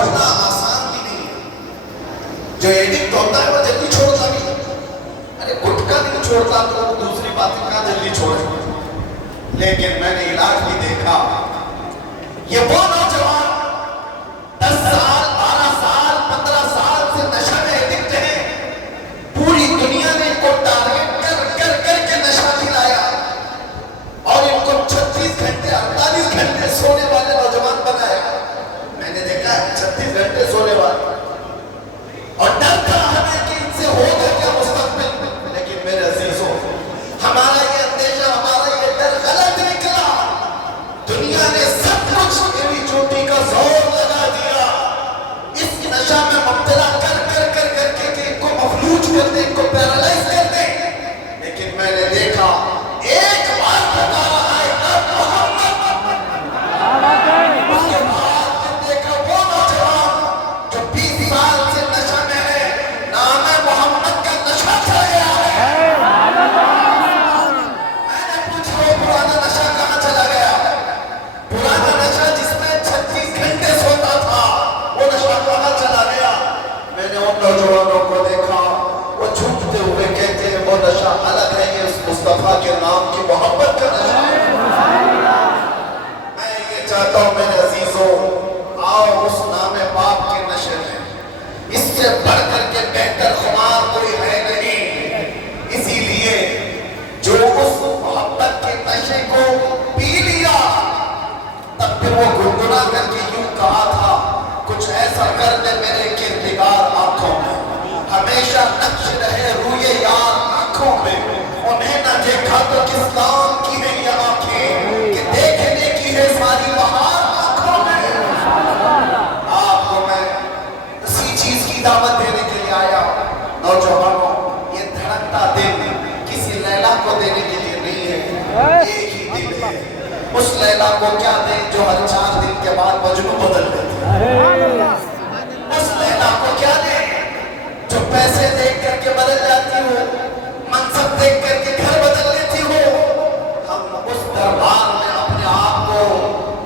چھوڑنا آسان بھی نہیں ہے. جو ایڈکٹ ہوتا ہے وہ جلدی چھوڑتا بھی نہیں. ارے گٹکا نہیں چھوڑتا تو وہ دوسری باتیں کہاں جلدی چھوڑے. لیکن میں نے علاج بھی دیکھا. یہ وہ نوجوان 10 سال 12 سال 15 سال سے نشہ میں ایڈکٹ ہیں. پوری دنیا نے ان کو ٹارگٹ کر کے نشہ دلایا اور ان کو 36 گھنٹے 48 گھنٹے سونے والے نوجوان بنایا. میں نے دیکھا 36 گھنٹے سونے والے اور ڈر تھا ہمیں کہ ان سے ہوگا کیا مستقبل. لیکن میرے عزیزوں ہمارا یہ اندیشہ ہمارا یہ ڈر غلط نکلا. دنیا نے سب کچھ میری چوٹی کا زور لگا دیا اس نشہ میں مبتلا کر کے کہ ان کو مفلوج کر دیں ان کو پیرالائز کر دیں. لیکن میں نے دیکھا ایک بار پکارا ہے محمد. اس کے بعد میں دیکھا وہ نوجوان جو 20 سال سے نشہ میں ہے. نام ہے محمد کا نشہ چلا گیا ہے. میں نے پوچھا وہ پرانا نشہ کہاں چلا گیا. پرانا نشہ جس میں 36 گھنٹے سوتا تھا وہ نشہ کہاں چلا گیا. میں نے ان نوجوانوں کو دیکھا وہ جھوٹتے ہوئے کہتے ہیں وہ نشہ الگ ہے یہ اس مصطفیٰ کے نام کی محبت کا نشہ ہے. میں یہ چاہتا ہوں میرے عزیزوں آؤ اس نام پاک کے نشے میں. اس سے بڑھ کر کے بہتر خمار کوئی ہے نہیں. اسی لیے جو اس محبت کے نشے کو پی لیا تب پھر وہ گنگنا کر کے یوں کہا تھا کچھ ایسا کر دے میرے کردگار آنکھوں میں ہمیشہ نقش رہے روئے یار آنکھوں میں. انہیں نہ دیکھا تو کس کام کی ہے یہ آنکھیں کہ دیکھنے کی ہے ساری بہار آنکھوں میں. آپ کو میں اسی چیز کی دعوت دینے کے لیے آیا. نوجوانوں یہ دھڑکتا دل کسی لیلا کو دینے کے لیے نہیں ہے. ایک ہی دل ہے. اس لیلا کو کیا دیں جو ہر 4 دن کے بعد مجنوں بدل دیتی ہے. اس لیلا کو کیا دیں جو پیسے دیکھ کر کے بدل جاتی ہو منصب دیکھ کر کے گھر بدل لیتی ہو. ہم اس دربار میں اپنے آپ کو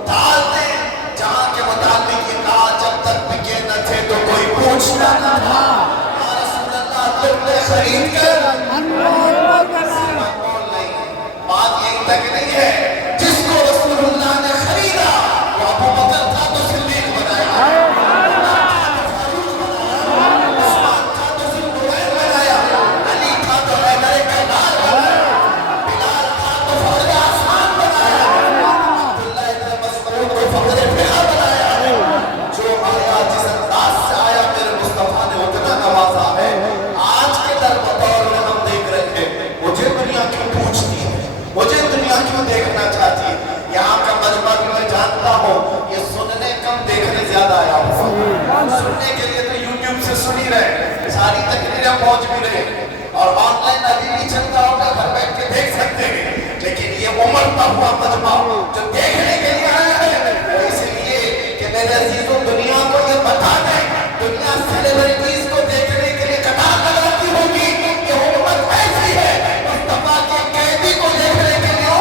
ڈال دیں جہاں کے متعلق یہ کہا جب تک بکے نہ تھے تو کوئی پوچھتا نہ تھا. یا رسول اللہ تم نے خرید کر بات یہیں تک نہیں ہے. جس کو رسول اللہ نے خریدا وہ ابو بکر تھا تو صدیق بنایا. عثمان تھا تو ذوالنورین بنایا. علی تھا تو حیدر کرار بنایا. بلال تھا تو فخر آسمان بنایا. عبداللہ ابن مسعود کو فخر فقہ بنایا. جو آیا جس انداز سے آیا میرے مصطفیٰ نے اتنا نوازا ہے. آج کے در بدور میں ہم دیکھ رہے ہیں مجھے دنیا کیوں پوچھتی ہے مجھے دنیا کیوں دیکھنا چاہتی ہے. یہاں کا مجمع بھی میں جانتا ہوں یہ سننے کم دیکھنے زیادہ آیا ہوں. سننے کے لیے تو یوٹیوب سے سنی رہے ساری تقریریں پہنچ بھی رہے اور آن لائن ابھی بھی چلتا ہوگا گھر بیٹھ کے دیکھ سکتے ہیں. لیکن یہ امڑتا ہوا مجمع جو دیکھنے کے لیے آیا ہے وہ اس لیے کہ میرے عزیزوں دنیا کو یہ بتا دیں دنیا سیلیبریٹیز کو دیکھنے کے لیے قطار لگاتی ہوگی کہ امت ایسی ہے مصطفیٰ کے قیدی کو دیکھنے کے لیے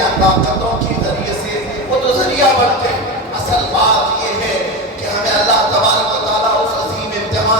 امت طاقتوں کی ذریعے سے وہ تو ذریعہ بنتے. اصل بات یہ ہے کہ ہمیں اللہ تبارک و تعالیٰ اس عظیم امتحان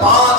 5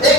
3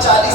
40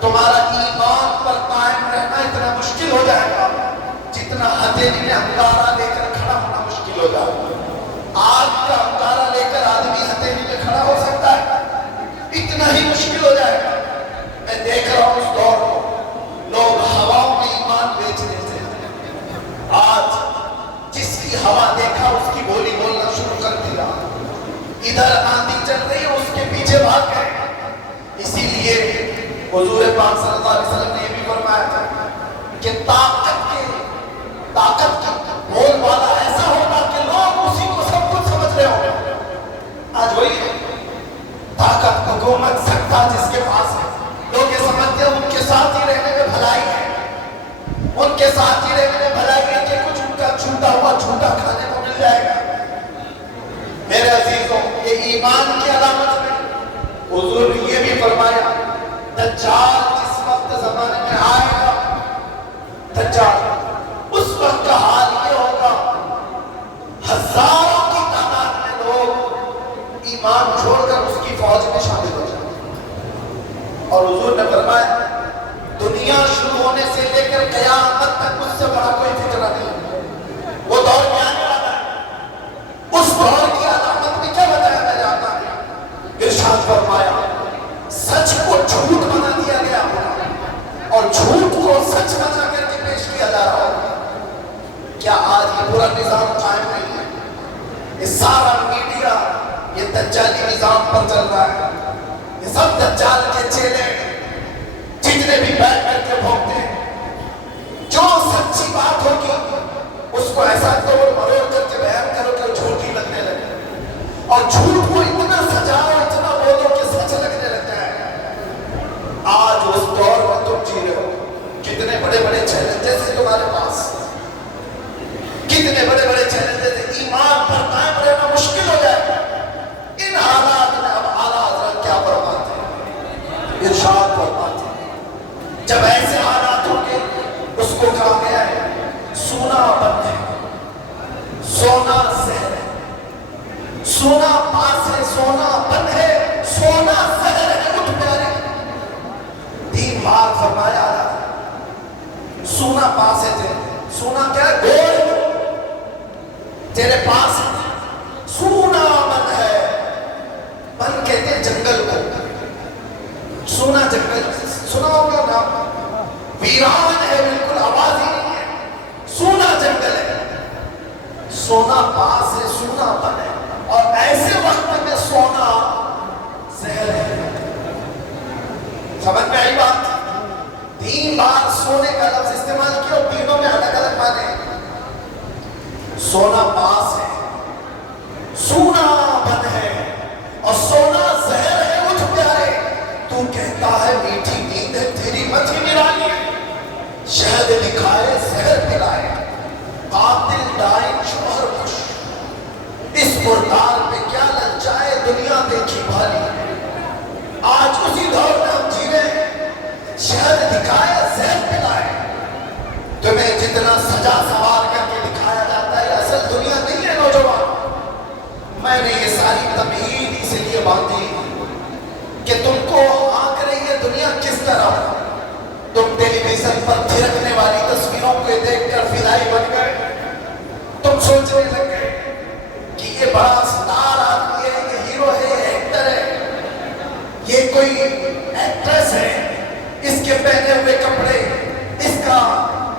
تمہارا ایمان پر قائم رہنا اتنا مشکل ہو جائے گا جتنا ہتھیلی میں انگارہ لے کر کھڑا ہونا مشکل ہو جائے گا۔ آگ کا انگارہ لے کر آدمی ہتھیلی میں کھڑا ہو سکتا ہے، اتنا ہی مشکل ہو جائے گا۔ میں دیکھ رہا ہوں اس دور کو، لوگ ہواؤں میں ایمان بیچ دیتے ہیں۔ آج جس کی ہوا دیکھا اس کی بولی بولنا شروع کر دیا، ادھر آندھی چل رہی ہے اس کے پیچھے بھاگ گئے۔ اسی لیے حضور پاک صلی اللہ علیہ وسلم نے یہ بھی فرمایا تھا کہ طاقت کی بول والا ایسا ہوگا کہ لوگ اسی کو سب کچھ سمجھ رہے ہوں گے۔ آج وہی ہے طاقت، حکومت، سکتا جس کے پاس ہے، لوگ یہ سمجھتے ہیں ان کے ساتھ ہی رہنے میں بھلائی ہے، ان کے ساتھ ہی رہنے میں بھلائی ہے کہ کچھ ان کا چھوٹا ہوا جھوٹا کھانے کو مل جائے گا۔ میرے عزیزوں، یہ ایمان کی علامت ہے۔ حضور نے یہ بھی فرمایا دجال جس وقت زمانے میں آئے گا، دجال اس وقت کا حال یہ ہوگا ہزاروں کی تعداد میں لوگ ایمان چھوڑ کر اس کی فوج میں شامل ہو جائیں گے۔ اور حضور نے فرمایا دنیا شروع ہونے سے لے کر قیامت تک اس سے بڑا کوئی فتنہ نہیں، وہ دور میں آنے والا ہے۔ اس دور کی علامت میں کیا بتایا میں جاتا ہے؟ ارشاد فرمایا سچ کو جھوٹ بنا دیا گیا ہوگا اور جھوٹ کو سچ بنا کر کے پیش کیا جا رہا ہوگا۔ کیا آج یہ پورا نظام قائم نہیں ہے؟ یہ سارا میڈیا یہ دجالی نظام پر چل رہا ہے، یہ سب دجال کے چیلے جتنے بھی بیٹھ کر کے بھونکتے ہیں، جو سچی بات ہوگی اس کو ایسا توڑ مروڑ کر کے بیان کرو کہ جھوٹی لگنے لگے، اور جھوٹ کو اتنا سجاؤ اتنا بولو کہ سچ لگنے لگ جائے۔ آج اس دور میں تم جی رہے ہو، کتنے بڑے بڑے چیلنجز ہیں تمہارے پاس، کتنے بڑے بڑے چیلنجز ہیں، ایمان پر قائم رہنا مشکل ہو جائے گا۔ ان حالات میں اب اعلیٰ حضرت کیا فرماتے ہیں؟ ارشاد فرماتے ہیں جب ایسے حالات ہوں گے اس کو کہا گیا ہے سونا بن ہے، سونا زہر ہے، سونا پاس ہے، سونا بن ہے، سونا زہر ہے۔ اٹھ پیارے تین بار فرمایا سونا پاس ہے، سونا کیا ہے؟ گولڈ تیرے پاس ہے، سونا بن ہے، بن کہتے ہیں جنگل کو، سونا جنگل سنا ہوگا نا، ویران ہے، بالکل آواز ہی نہیں ہے، سونا جنگل ہے، سونا پاس ہے، سونا بن ہے، اور ایسے وقت میں سونا زہر ہے۔ سمجھ میں آئی بات؟ تین بار سونے کا لفظ استعمال کیا اور تینوں میں الگ الگ معنی ہیں۔ سونا پاس ہے، سونا بن ہے، اور سونا زہر ہے۔ اٹھ پیارے تو کہتا ہے میٹھی نیند ہے تیری متھی نرالی، شہد دکھائے زہر پلائے، قاتل ڈائن شوہر خوش، اس مردار پہ کیا للچائے دنیا دیکھی بھالی۔ آج اسی دور میں ہم جی رہے ہیں، شہد دکھائے زہر پلائے۔ تمہیں جتنا سجا سوار کر کے دکھایا جاتا ہے اصل دنیا نہیں ہے نوجوان۔ میں نے یہ ساری تمہید اس لیے باندھی کہ تم کو آنکھ رہی ہے دنیا کس طرح۔ تم ٹیلی ویژن پر تھرکنے والی تصویروں کو دیکھ کر فدائی بن گئے، تم سوچنے لگ گئے کہ یہ بڑا سٹار آدمی ہے، یہ ہیرو ہے، یہ ایکٹر ہے، یہ کوئی ایکٹریس ہے، اس کے پہنے ہوئے کپڑے، اس کا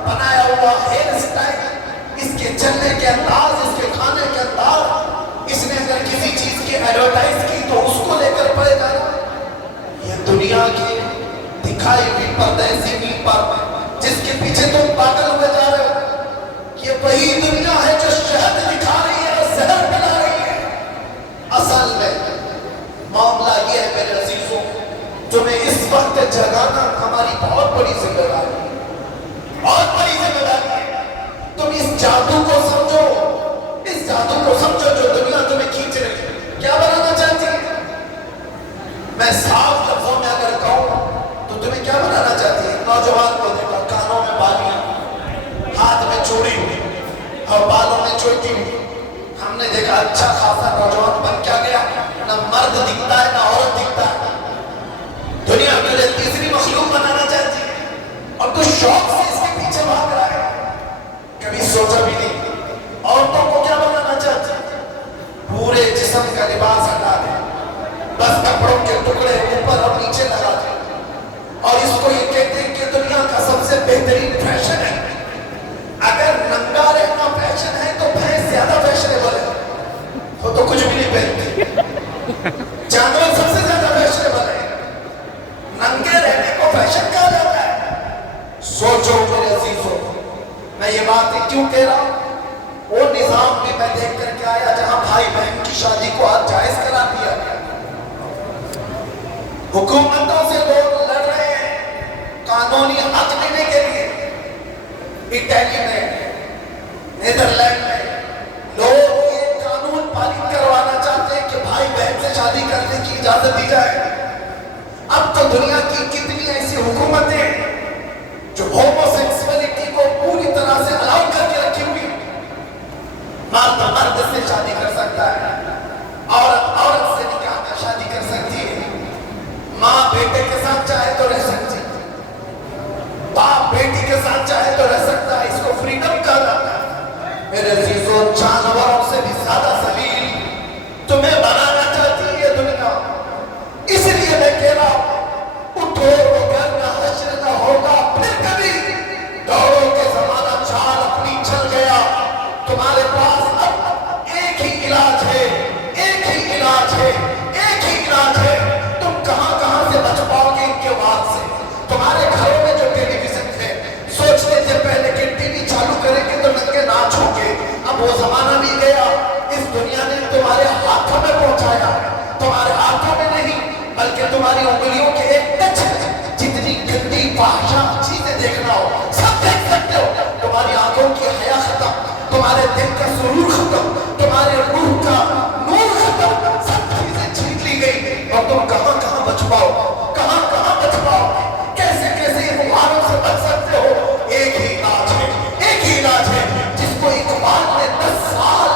بنایا ہوا ہیئر سٹائل، اس کے چلنے کے انداز، اس کے کھانے کے انداز، اس نے اگر کسی چیز کی ایڈورٹائز کی تو اس کو لے کر پڑے جانا۔ یہ دنیا کی دکھائی ہوئی پردیسی بھی پر جس کے پیچھے تم پاگل ہوئے جا رہے ہو، یہ وہی دنیا ہے جو شہد دکھا رہی ہے اور زہر پلا رہی ہے۔ اصل میں معاملہ یہ ہے میرے عزیزوں، تمہیں اس وقت جگانا ہماری بہت بڑی ذمہ داری ہے، بہت بڑی ذمہ داری ہے۔ تم اس جادو کو سمجھو، اس جادو کو سمجھو جو دنیا تمہیں کھینچ رہی ہے۔ کیا بنانا چاہتی ہے؟ میں صاف لفظوں میں اگر کہوں تو تمہیں کیا بنانا چاہتی ہے؟ نوجوان کو دیکھا، کانوں میں بالیاں، ہاتھ میں چوڑی ہوئی اور بالوں میں چوٹی ہوئی۔ ہم نے دیکھا اچھا خاصا نوجوان بن کیا گیا، نہ مرد دکھتا ہے نہ عورت دکھتا ہے۔ دنیا کے لیے تیسری مخلوق بنا تو شوق سے اس کے پیچھے بھاگ رہا ہے. کبھی سوچا بھی نہیں عورتوں کو کیا بنانا چاہتی ہے؟ پورے جسم کا لباس ہٹا دے, بس کپڑوں کے ٹکڑے اوپر اور نیچے لگا دے, اور اس کو یہ کہتے ہیں کہ دنیا کا سب سے بہترین فیشن ہے. اگر ننگا رہنا فیشن ہے تو بھینس زیادہ فیشنیبل ہے, وہ تو کچھ بھی نہیں پہنتی. جانور سب سے زیادہ فیشنیبل ہے, ننگے رہنے کو فیشن کہا جاتا ہے. سوچو میرے عزیزوں, میں یہ بات کیوں کہہ رہا ہوں؟ وہ نظام بھی میں دیکھ کر کے آیا جہاں بھائی بہن کی شادی کو آج جائز قرار دیا گیا. حکومتوں سے لوگ لڑ رہے ہیں قانونی حق دینے کے لیے. اٹلی میں, نیدرلینڈ میں لوگ یہ قانون پالیت کروانا چاہتے ہیں کہ بھائی بہن سے شادی کرنے کی اجازت دی جائے. اب تو دنیا کی کتنی ایسی حکومتیں جو ہومو سیکسولیٹی کو پوری طرح سے الاؤ کر کے رکھی ہوئی. مرد مرد سے شادی کر سکتا ہے, عورت عورت سے نکاح کر شادی کر سکتی ہے, ماں بیٹے کے ساتھ چاہے تو رہ سکتی ہے, باپ بیٹی کے ساتھ چاہے تو رہ سکتا ہے. اس کو فریڈم کہا جاتا ہے. میرے عزیزوں, جانوروں سے بھی زیادہ ذلیل تمہیں بنانا چاہتی ہے یہ دنیا. اس لیے میں کہہ رہا ہوں, اٹھو اگر نہ حشر نہ ہوگا پھر کبھی. دوڑو کے زمانہ چال اپنی چل گیا. تمہارے پاس اب ایک ہی علاج ہے, ایک ہی علاج ہے, ایک ہی علاج ہے. تم کہاں کہاں سے بچ پاؤ گے ان کے بعد سے؟ تمہارے گھروں میں جو ٹیلی ویژن ہے, سوچتے تھے پہلے کہ ٹی وی چالو کریں گے تو ننگے ناچ ہوں گے. اب وہ زمانہ بھی گیا. اس دنیا نے تمہارے ہاتھوں میں پہنچایا, تمہارے ہاتھوں میں نہیں بلکہ تمہاری انگلیوں کے ایک ٹچ. جتنی گندی فحشا چیزیں دیکھنا ہو سب دیکھ سکتے ہو. تمہاری آنکھوں کی حیا ختم, تمہارے دل کا سرور ختم, تمہارے روح کا نور ختم, سب چیزیں چھین لی گئی. اور تم کہاں کہاں بچ پاؤ, کہاں کہاں بچ پاؤ, کیسے کیسے ان بخاروں سے بچ سکتے ہو؟ ایک ہی علاج ہے, ایک ہی علاج ہے جس کو اقبال نے 10 سال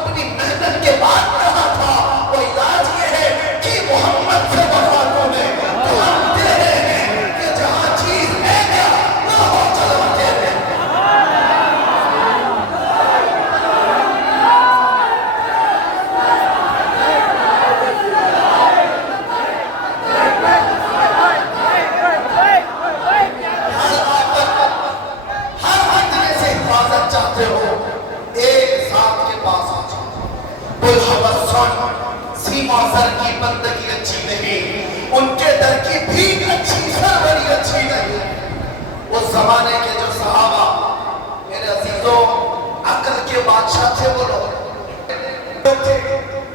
اپنی محنت کے بعد کہا تھا. وہ علاج یہ ہے کہ محمد سے وفاتوں میں تو ہم دے رہے ہیں کہ جہاں چیز ہے کیا نہ ہو چلو دے رہے ہیں. چاہتے ہو ایک ذات کے پاس آ جاؤ. بالحوث سن, سیما سر کی بندگی اچھی نہیں, ان کے در کی بھیک اچھی, سربری اچھی نہیں. اس زمانے کے جو صحابہ میرے عزیزوں عقل کے بادشاہ تھے, وہ لوگ تھے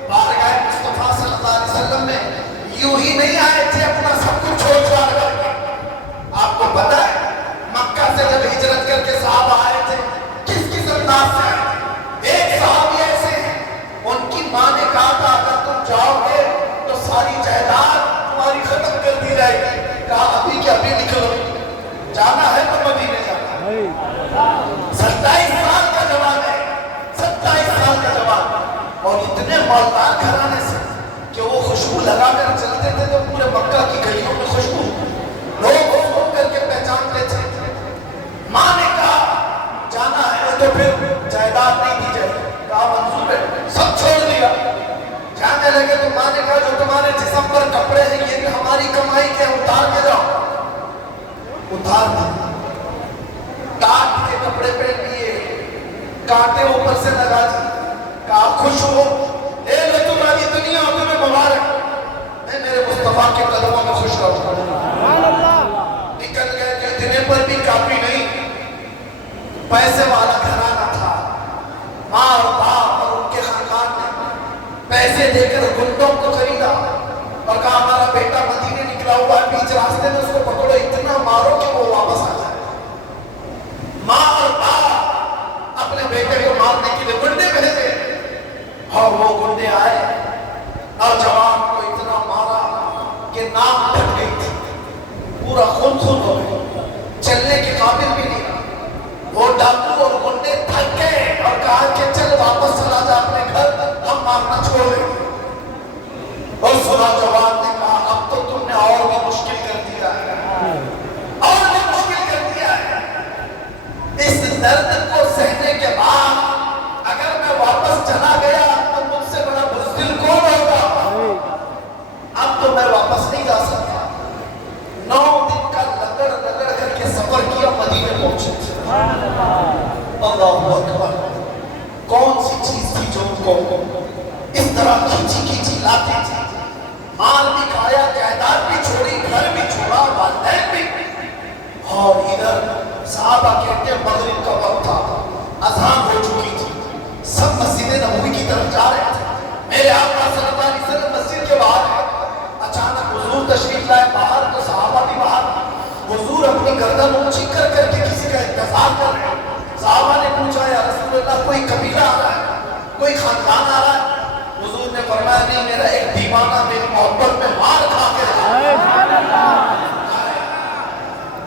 بارگاہ مصطفیٰ صلی اللہ علیہ وسلم میں یوں ہی نہیں آئے تھے اپنا سب کچھ چھوڑ چھاڑ کر کے. آپ کو پتا ہے مکہ سے جب ہجرت کر کے صحابہ آئے تھے کس کس انداز سے آئے؟ ایک صحابی ایسے ہیں, ان کی ماں نے کہا تھا اگر تم جاؤ گے تو ساری جائیداد تمہاری ختم کر دی جائے گی. کہا ابھی کہ ابھی نکلو, جانا ہے تو مدینے جانا. 27 سال کا جوان ہے, 27 سال کا جوان, اور اتنے مالدار گھرانے سے کہ وہ خوشبو لگا کر چلتے تھے تو پورے مکہ کی گلیوں میں خوشبو, لوگ گھوم کر کے پہچانتے تھے. ماں نے کہا جانا ہے تو پھر جائیداد نہیں دی جائے. کہا منظور ہے, سب چھوڑ دیا. جانے لگے تو ماں نے کہا جو تمہارے جسم پر کپڑے ہیں یہ بھی ہماری کمائی کے, اتار کے جاؤ. اتار دیا, کاٹ کے کپڑے پہن لیے, کانٹے اوپر سے لگا دی. کہا خوش ہو, اے لو تمہاری دنیا تمہیں مبارک, میں میرے مصطفیٰ کے قدموں میں خوش رہوں. نکل گئے کہ اتنے پر بھی کافی نہیں, پیسے والا گھرانہ تھا. ماں اور باپ اور ان کے خاندان نے پیسے دے کر گنڈوں کو خریدا اور کہا ہمارا بیٹا مدینے نکلا ہوا ہے, بیچ راستے میں اس کو پکڑو, اتنا مارو کہ وہ واپس آ جائے. ماں اور باپ اپنے بیٹے کو مارنے کے لیے گنڈے بھیجے, اور وہ گنڈے آئے, نوجوان کو اتنا مارا کہ ناک پھٹ گئی تھی, پورا خون خون ہو گیا, چلنے کے قابل بھی نہیں رہا. وہ ڈاکو اور گنڈے تھک گئے اور کہا کہ چل واپس چلا جا اپنے گھر, ہم مارنا چھوڑ دیں. اور سنا جوان نے کہا اب تو تم نے اور بھی مشکل کر دیا ہے, اور بھی مشکل کر دیا نے سفر کیا، مدینے پہنچے تھے۔ اللہ اکبر، کون سی چیز تھی جو ان کو اس طرح کھینچی کھینچی لاتی تھی؟ مال بھی کھایا، جائیداد بھی چھوڑی، گھر بھی چھوڑا، والدین بھی۔ اور ادھر صحابہ کہتے ہیں مغرب کا وقت تھا، اذان ہو چکی تھی، سب مسجد نبوی کی طرف جا رہے تھے۔ میرے آقا صلی اللہ علیہ وسلم مسجد کے باہر ہیں، اچانک حضور تشریف لائے باہر، تو صحابہ بھی باہر۔ حضور اپنی گردن اونچی کر کر کے کسی کا انتظار کر رہے ہیں۔ صحابہ نے پوچھا یا رسول اللہ کوئی قبیلہ آ رہا ہے، کوئی خاندان آ رہا ہے؟ حضور نے فرمایا نہیں، میرا ایک دیوانہ میری محبت میں مار کھا کے رہا۔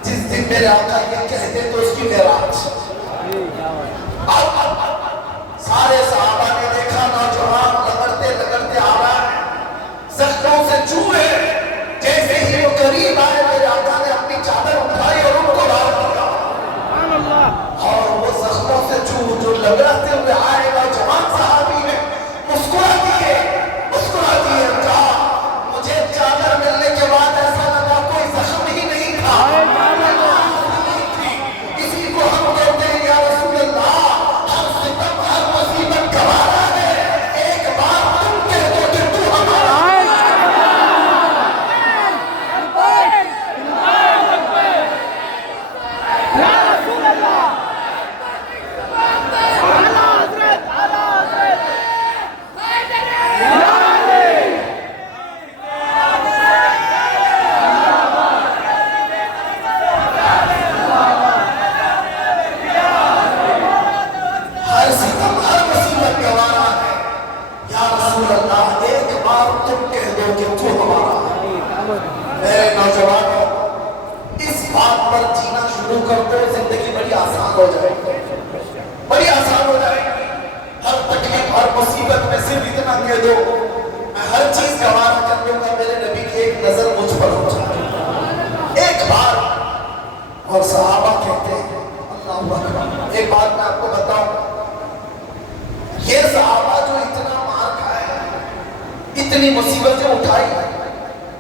جس دن میرے آقا یہ کہتے تو اس کی معراج۔ سارے صحابہ نے دیکھا نوجوان لگڑتے لگڑتے آ رہا ہے، زخموں سے چوہے۔ جیسے ہی وہ قریب آئے میرے آقا نے اپنی چادر اٹھائی اور ان کو ڈال دیا، اور وہ زخموں سے جو لگڑتے ہوئے آئے نوجوان صحابی نے مسکرا دیے کہا مجھے چادر ملنے کے بعد ایسا لگا کوئی زخم ہی نہیں تھا، اسی کو ہم کہتے ہیں یا رسول اللہ ہر ستم ہر مصیبت گوارا ہے، ایک بار تم کہہ دو کہ تو ہمارا۔ نوجوانوں اس بات پر جینا شروع کر دو، زندگی بڑی آسان ہو جائے گی، بڑی آسان ہو جائے گی۔ ہر تکلیف ہر مصیبت میں صرف اتنا کہہ دو میں ہر چیز گوارا کر دوں گا، میرے نبی کی ایک نظر مجھ پر ہو جائے ایک بار۔ اور صحابہ کہتے ہیں اللہ اکبر۔ ایک بات میں آپ کو بتاؤں، یہ صحابہ جو اتنا مار کھائے، اتنی مصیبتیں اٹھائی،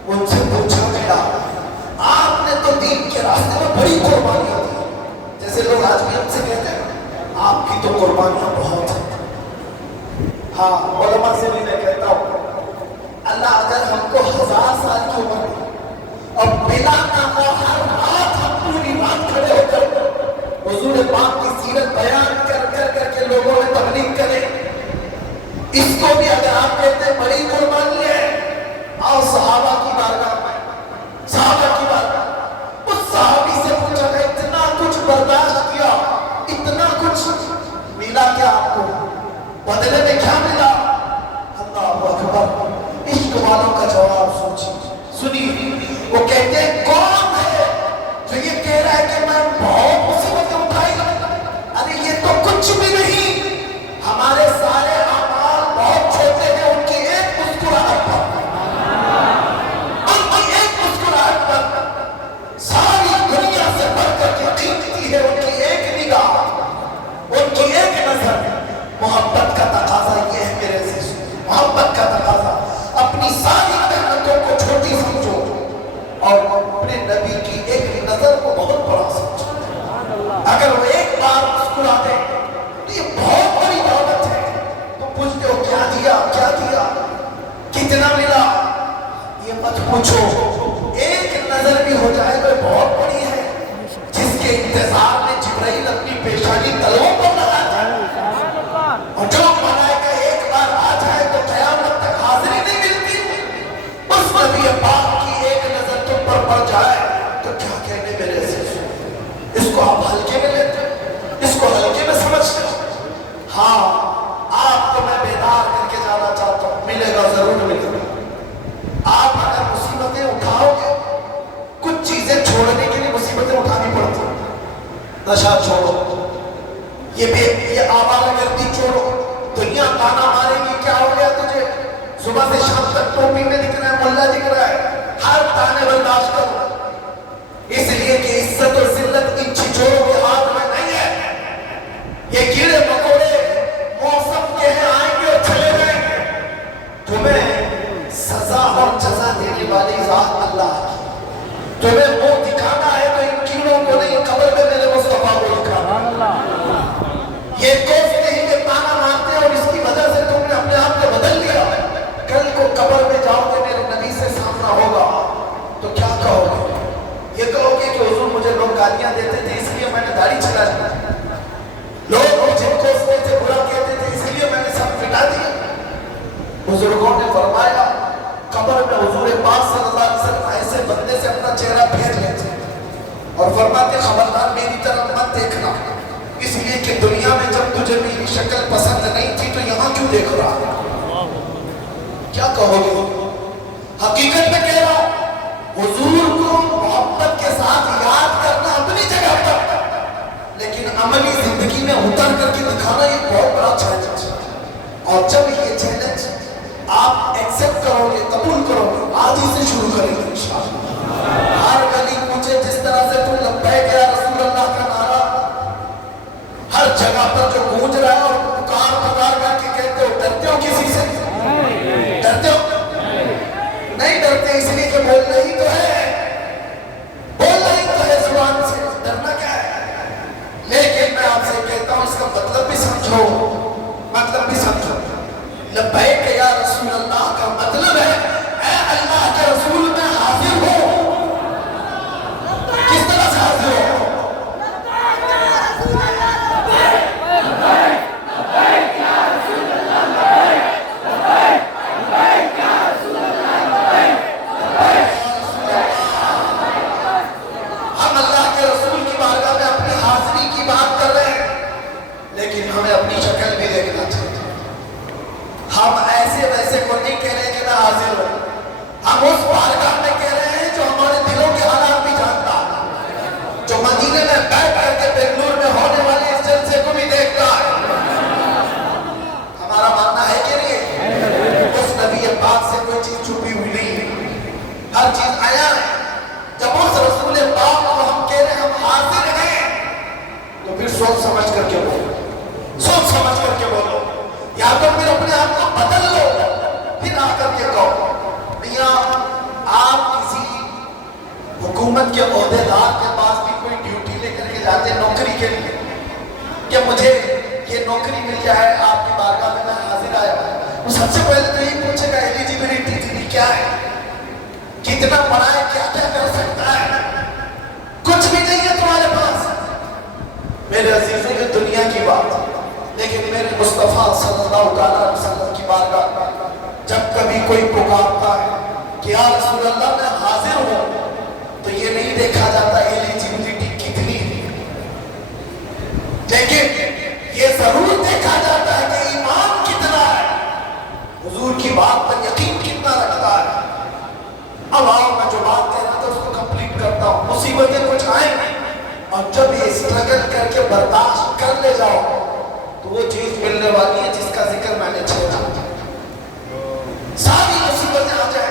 ان سے پوچھا گیا آپ نے تو دین کے راستے میں بڑی قربانیاں دی، جیسے لوگ آج بھی ہم سے کہتے ہیں آپ کی تو قربانیاں بہت ہیں۔ ہاں علماء سے بھی میں کہتا ہوں اللہ اگر ہم کو 1000 سال کی عمر دی اور بلا ناغہ ہر رات ہم پوری رات کھڑے ہو کر حضور پاک کی سیرت بیان کر کر کر کے لوگوں میں تبلیغ کریں، اس کو بھی اگر آپ کہتے ہیں بڑی قربانی ہے، آؤ صحابہ کی بارگاہ میں، صحابہ کی بارگاہ۔ اس صحابی سے پوچھا کہ اتنا کچھ برداشت کیا، اتنا کچھ ملا کیا آپ کو، بدلے میں کیا ملا؟ اللہ اکبر۔ عشق والوں کا جواب سنیے، وہ کہتے ہیں کون ہے جو یہ کہہ رہا ہے کہ میں بہت مصیبتیں اٹھائی؟ ارے یہ تو کچھ بھی نہیں، ہمارے سارے اعمال بہت چھوٹے ہیں ان کی ایک مسکراہٹ پر، ساری دنیا سے بڑھ کر کے قیمتی ہے ان کی ایک نگاہ، ان کی ایک نظر۔ محبت کا تقاضا یہ ہے میرے سے، محبت کا تقاضا اپنی ساری محنتوں کو چھوٹی سمجھو اور اپنے نبی کی ایک نظر کو بہت بڑا سمجھو۔ اگر وہ ایک بار مسکرا دے تو یہ بہت بڑی دولت ہے۔ تو پوچھتے ہو کیا دیا، کیا دیا، کتنا ملا؟ یہ مت پوچھو، ایک نظر بھی ہو جائے تو بہت بڑی ہے، جس کے انتظار میں جبرائیل اپنی پیشانی تلووں پر لگا جائے، اور جو ملائکہ ایک بار آ جائے تو قیامت تک حاضری نہیں ملتی۔ اس نبی پاک کی ایک نظر تم پر پڑ جائے تو کیا کہنے میرے سے؟ اس کو آپ ہلکے میں لیتے، اس کو ہلکے میں سمجھتے؟ ہاں آپ کو میں بیدار کر کے جانا چاہتا ہوں، ملے گا ضرور ملے گا۔ آپ اگر مصیبتیں اٹھاؤ گے، کچھ چیزیں چھوڑنے کے لیے مصیبتیں اٹھانی پڑتی، نشہ چھوڑو، یہ آوارہ گردی چھوڑو، دنیا تانا مارے گی کیا ہو گیا تجھے، صبح سے شام تک ٹوپی میں دکھ رہا ہے، ملا دکھ رہا ہے، ہر تانے برداشت کرو، اس لیے کہ عزت اور ذلت ان چھچوروں کے ہاتھ میں نہیں ہے۔ یہ کیڑے مکوڑے موسم کے ہیں، آئیں گے اور چلے جائیں گے، تمہیں سزا اور جزا دینے والی ذات اللہ کی، تمہیں وہ دکھانا ہے تو ان کیڑوں کو نہیں، خبردار میری طرف مت دیکھنا، اس لیے کہ دنیا میں جب تجھے میری شکل پسند نہیں تھی تو یہاں کیوں دیکھ رہا؟ کیا کہو گے؟ حقیقت میں کہہ رہا ہوں، حضور کو محبت کے ساتھ یاد کرنا اپنی جگہ پر، لیکن عملی زندگی میں اتر کر کے دکھانا یہ بہت بڑا چیلنج ہے۔ اور جب یہ چیلنج آپ ایکسپٹ کرو گے، قبول کرو گے، آج ہی سے شروع کریں گے انشاءاللہ۔ ہر گلی کوچے جس طرح سے تم لبیک یا رسول اللہ کا نعرہ ہر جگہ پر جو گونج رہا ہے اور پکار کر کے کہتے ہو، ڈرتے ہو کسی سے؟ ڈرتے ہو؟ نہیں ڈرتے، اس لیے کہ بولنا ہی تو ہے، بولنا ہی تو ہے زبان سے، ڈرنا کیا ہے؟ لیکن میں آپ سے کہتا ہوں اس کا مطلب بھی سمجھو، مطلب بھی سمجھو۔ لبیک یا رسول اللہ کا مطلب ہے اے اللہ کے رسول میں حاضر ہوں۔ کس طرح سے حاضر ہو؟ ہم اللہ کے رسول کی بارگاہ میں اپنی حاضری کی بات کر رہے ہیں، لیکن ہمیں اپنی شکل بھی دیکھنا چاہیے۔ ہم ایسے ویسے کو نہیں کہہ رہے کہ میں حاضر ہوں، ہم اس بارگاہ میں کہہ رہے ہیں جو ہمارے دلوں کے حالات بھی جانتا ہے، جو مدینے میں بیٹھ کر کے بنگلور میں ہونے والے اس جلسے کو بھی دیکھتا ہے۔ ہمارا ماننا ہے کہ نہیں؟ اس نبی پاک سے کوئی چیز چھپی ہوئی نہیں ہے، ہر چیز آیا ہے۔ جب اس رسول پاک کو ہم کہہ رہے ہیں ہم حاضر ہیں، تو پھر سوچ سمجھ کر کے بولو، سوچ سمجھ کر کے بولو، یا تو پھر اپنے آپ کو بدل لو، پھر آ کر کے کہو۔ میاں آپ کسی حکومت کے عہدیدار کے پاس بھی کوئی ڈیوٹی لے کر کے جاتے ہیں نوکری کے لیے کہ مجھے یہ نوکری مل جائے، آپ کی بارگاہ میں میں حاضر آیا ہوں، وہ سب سے پہلے تو یہی پوچھے گا ایلیجیبلٹی کیا ہے، کتنا پڑھا ہے، کیا کیا کر سکتا ہے؟ کچھ بھی نہیں ہے تمہارے پاس میرے عزیزوں، یہ دنیا کی بات، لیکن میرے مصطفیٰ صلی اللہ علیہ وسلم کی بارگاہ جب کبھی کوئی پکارتا ہے کہ یا رسول اللہ میں حاضر ہوں، تو یہ نہیں دیکھا جاتا ایلیجیبلٹی کتنی ہے، لیکن یہ ضرور دیکھا جاتا ہے کہ ایمان کتنا ہے، حضور کی بات پر یقین کتنا رکھتا ہے۔ اب آؤ میں جو بات کہہ رہا تھا اس کو کمپلیٹ کرتا ہوں۔ مصیبتیں کچھ آئیں گی اور جب یہ اسٹرگل کر کے برداشت کر لے جاؤ تو وہ چیز ملنے والی ہے جس کا ذکر میں نے چھیڑا۔ ساری مصیبتیں آ جائیں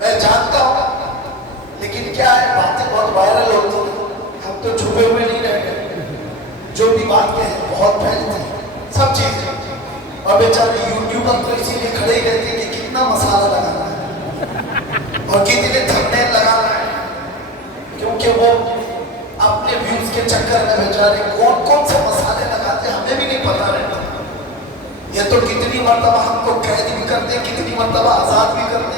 میں جانتا ہوں، لیکن کیا ہے باتیں بہت وائرل ہوتی ہیں، ہم تو چھپے ہوئے نہیں رہ گئے، جو بھی باتیں ہیں بہت پھیلتی ہیں سب چیزیں، اور بیچارے یوٹیوبر تو اسی لیے کھڑے ہی رہتے ہیں کہ کتنا مسالہ لگانا ہے اور کتنے تھمبنیل لگانا ہے، کیونکہ وہ اپنے ویوز کے چکر میں بیچارے کون کون سے مسالے لگاتے ہیں ہمیں بھی نہیں پتا رہتا۔ یہ تو کتنی مرتبہ ہم کو قید بھی کرتے ہیں، کتنی مرتبہ آزاد بھی کرتے ہیں۔